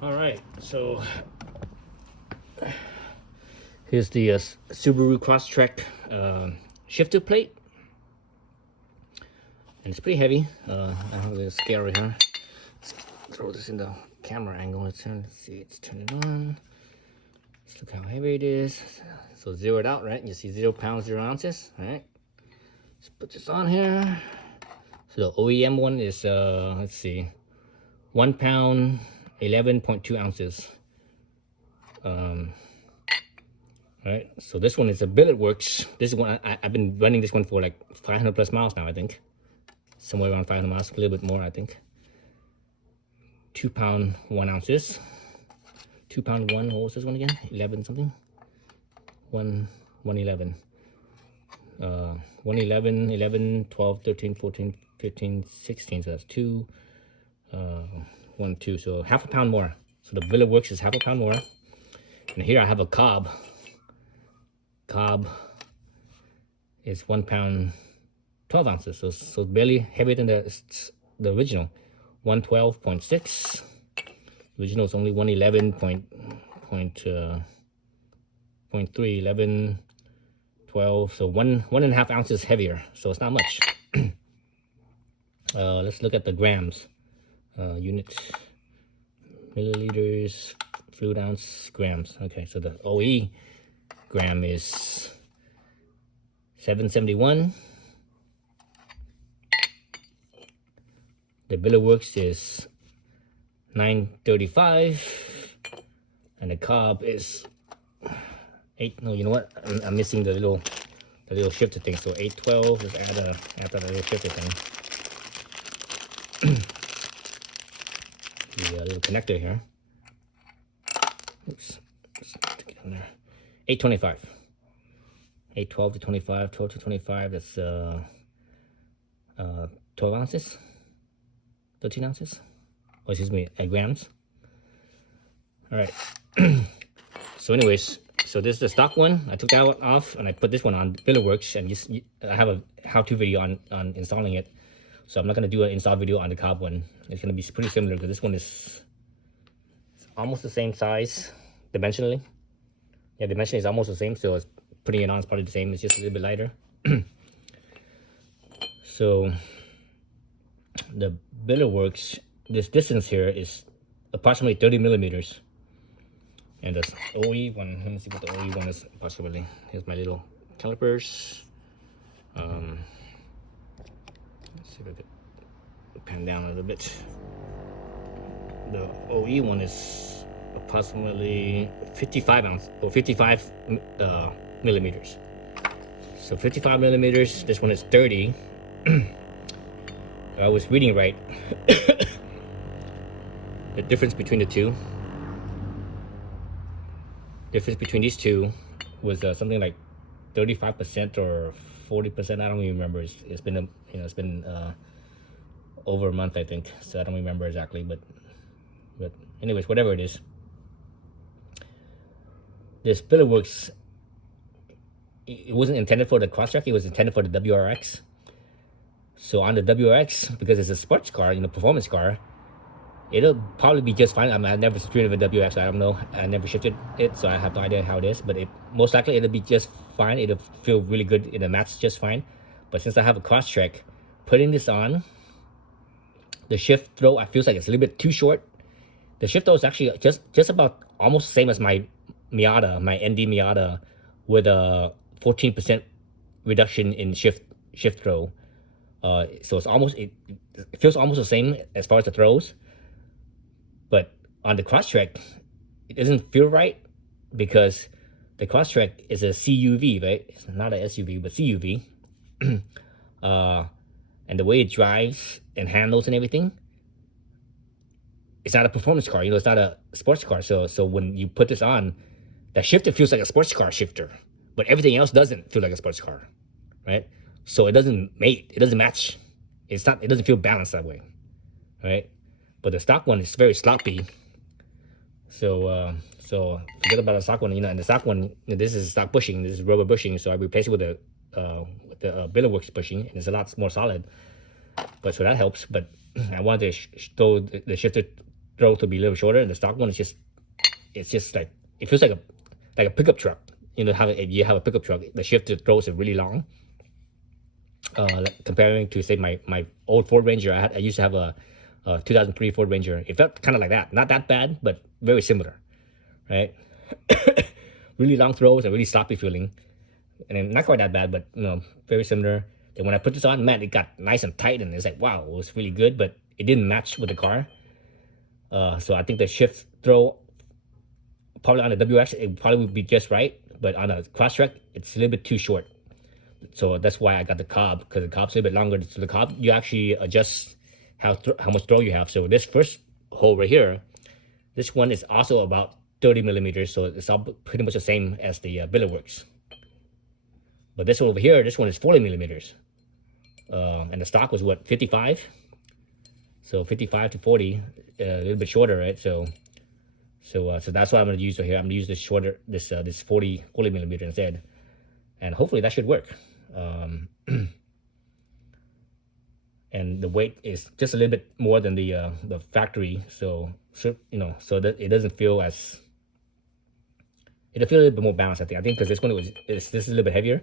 All right, so here's the Subaru Crosstrek shifter plate, and it's pretty heavy. I have a little scary here. Let's throw this in the camera angle. Let's see, it's turning on. Let's look how heavy it is. So zeroed out, right? You see 0 pounds, 0 ounces, all right? Let's put this on here. So the OEM one is, let's see, 1 pound, 11.2 ounces. Right, so this one is a Billetworkz. This is one I've been running this one for like 500 plus miles now, I think. Somewhere around 500 miles, a little bit more, I think. 2 pound, 1 ounces. 2 pound 1, what was this one again? 11 something? 111. 111, 11, 12, 13, 14, 15, 16. So that's 2, 1, 2. So half a pound more. So the Billetworkz is half a pound more. And here I have a Cobb. Cobb is 1 pound 12 ounces, so barely heavier than the original. 112.6. Original is only 111.3, 11, 12. So 1.5 ounces heavier. So it's not much. Let's look at the grams. Units, milliliters, fluid ounce, grams. Okay, so the OE gram is 771. The Billetworkz is 935, and the Cobb is 8. No, you know what? I'm missing the little shifter thing. So 812. Let's add that little shifter thing. The little connector here. Oops. Let's stick it on there. 825. 812 to 25. 12 to 25. That's 12 ounces. 13 ounces. Oh, excuse me, grams. All right. So anyways, so this is the stock one. I took that one off and I put this one on Billetworkz, and I have a how-to video on installing it. So I'm not gonna do an install video on the Cobb one. It's gonna be pretty similar because this one is almost the same size dimensionally. Yeah, dimension is almost the same, so it's putting it on is probably the same. It's just a little bit lighter. So the Billetworkz, this distance here is approximately 30 millimeters. And the OE one, let me see what the OE one is approximately. Here's my little calipers. Let's see if I can pan down a little bit. The OE one is approximately 55 millimeters. So 55 millimeters. This one is 30. I was reading right. The difference between the two. Difference between these two was something like 35% or 40%. I don't even remember. It's been over a month, I think. So I don't remember exactly, but anyways, whatever it is. This Billetworkz, it wasn't intended for the Crosstrek. It was intended for the WRX. So on the WRX, because it's a sports car, performance car, it'll probably be just fine. I mean, I've never driven a WRX, so I don't know. I never shifted it, so I have no idea how it is. But most likely it'll be just fine. It'll feel really good. It'll match just fine. But since I have a Crosstrek, putting this on, the shift throw, I feel like it's a little bit too short. The shift throw is actually just about almost the same as my Miata, my ND Miata, with a 14% reduction in shift throw. So it feels almost the same as far as the throws. But on the Crosstrek, it doesn't feel right because the Crosstrek is a CUV, right? It's not an SUV, but CUV. And the way it drives and handles and everything, it's not a performance car. It's not a sports car. So when you put this on, the shifter feels like a sports car shifter, but everything else doesn't feel like a sports car, right? So it doesn't mate. It doesn't match. It doesn't feel balanced that way, right? But the stock one is very sloppy. So forget about the stock one. And the stock one, this is stock bushing. This is rubber bushing. So I replace it with the Billetworkz bushing, and it's a lot more solid. But so that helps. But I wanted to throw the shifter throw to be a little shorter, and the stock one is just, it's just like, it feels like a pickup truck. You know how if you have a pickup truck, the shift to throws is really long. Like comparing to say my old Ford Ranger, I used to have a 2003 Ford Ranger. It felt kind of like that, not that bad, but very similar, right? Really long throws and really sloppy feeling, and then not quite that bad, but you know, very similar. And when I put this on, man, it got nice and tight, and it's like, wow, it was really good, but it didn't match with the car. So I think the shift throw probably on the WX it probably would be just right, but on a Crosstrek it's a little bit too short. So that's why I got the Cobb, because the Cobb's a little bit longer. So the Cobb you actually adjust how much throw you have. So this first hole right here, this one is also about 30 millimeters, so it's all pretty much the same as the Billetworkz. But this one over here, this one is 40 millimeters, and the stock was what, 55. So 55 to 40, a little bit shorter, right? So that's what I'm going to use right here. I'm going to use this shorter, this 40 millimeter instead, and hopefully that should work. And the weight is just a little bit more than the factory, so you know, so that it doesn't feel as, it'll feel a little bit more balanced. I think because this one this is a little bit heavier,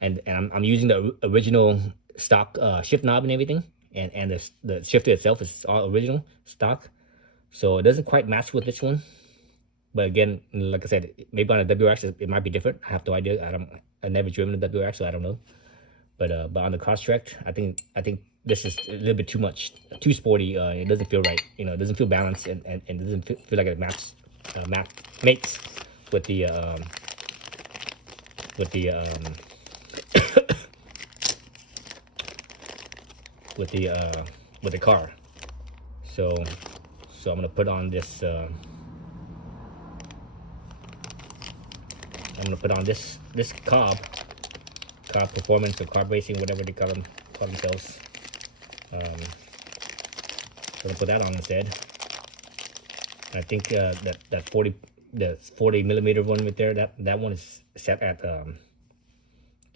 and I'm using the original stock shift knob and everything, and the shifter itself is all original stock, so it doesn't quite match with this one. But again, like I said, maybe on a WRX it might be different. I have no idea. I never driven a WRX, so I don't know. But on the Crosstrek, I think this is a little bit too much, too sporty. It doesn't feel right. You know, it doesn't feel balanced, and it doesn't feel like it mates with the with the with the car. So I'm gonna put on this. I'm gonna put on this Cobb Performance or Cobb Racing, whatever they call themselves. So I'm gonna put that on instead. I think that 40 millimeter one right there, that one is set at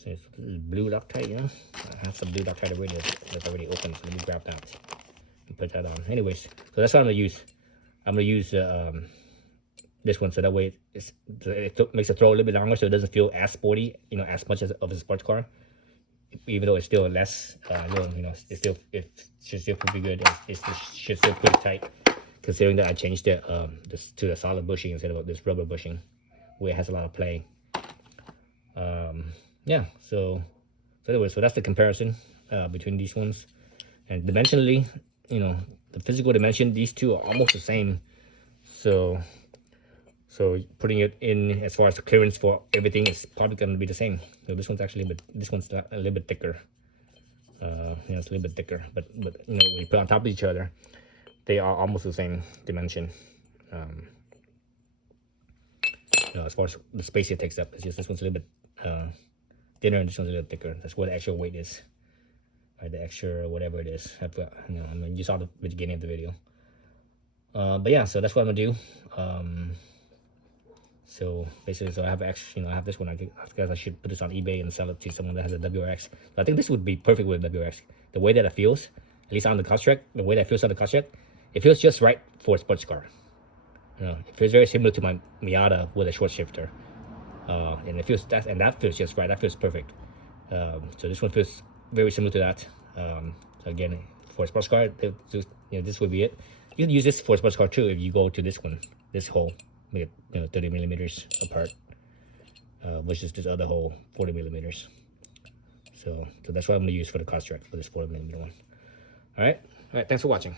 it's blue Loctite, you know. I have some blue Loctite already that's already open, so let me grab that and put that on. Anyways, so that's what I'm gonna use. I'm gonna use this one, so that way it makes the throw a little bit longer, so it doesn't feel as sporty, you know, as much as of a sports car. Even though it's still less, you know, it should still pretty good. It should still pretty tight, considering that I changed it this to a solid bushing instead of this rubber bushing, where it has a lot of play. Yeah, so anyway, so that's the comparison between these ones, and dimensionally, you know, the physical dimension, these two are almost the same. So putting it in as far as the clearance for everything is probably going to be the same. So this one's actually this one's a little bit thicker. You know, it's a little bit thicker, but you know, when you put on top of each other, they are almost the same dimension. You know, as far as the space it takes up, it's just this one's a little bit thinner and this one's a little thicker. That's what the actual weight is, or the extra whatever it is. I forgot, you know, I mean, you saw the beginning of the video. But yeah, so that's what I'm gonna do. So basically, so I have actually, you know, I have this one. I guess I should put this on eBay and sell it to someone that has a WRX. So I think this would be perfect with a WRX. The way that it feels, at least on the Crosstrek, the way that it feels on the Crosstrek, it feels just right for a sports car. You know, it feels very similar to my Miata with a short shifter, and it feels that feels just right. That feels perfect. So this one feels very similar to that. So again, for a sports car, you know, this would be it. You can use this for a sports car too if you go to this one, this hole, make it, you know, 30 millimeters apart, versus this other hole 40 millimeters. So that's what I'm gonna use for the Crosstrek, for this 40 millimeter one. All right, thanks for watching.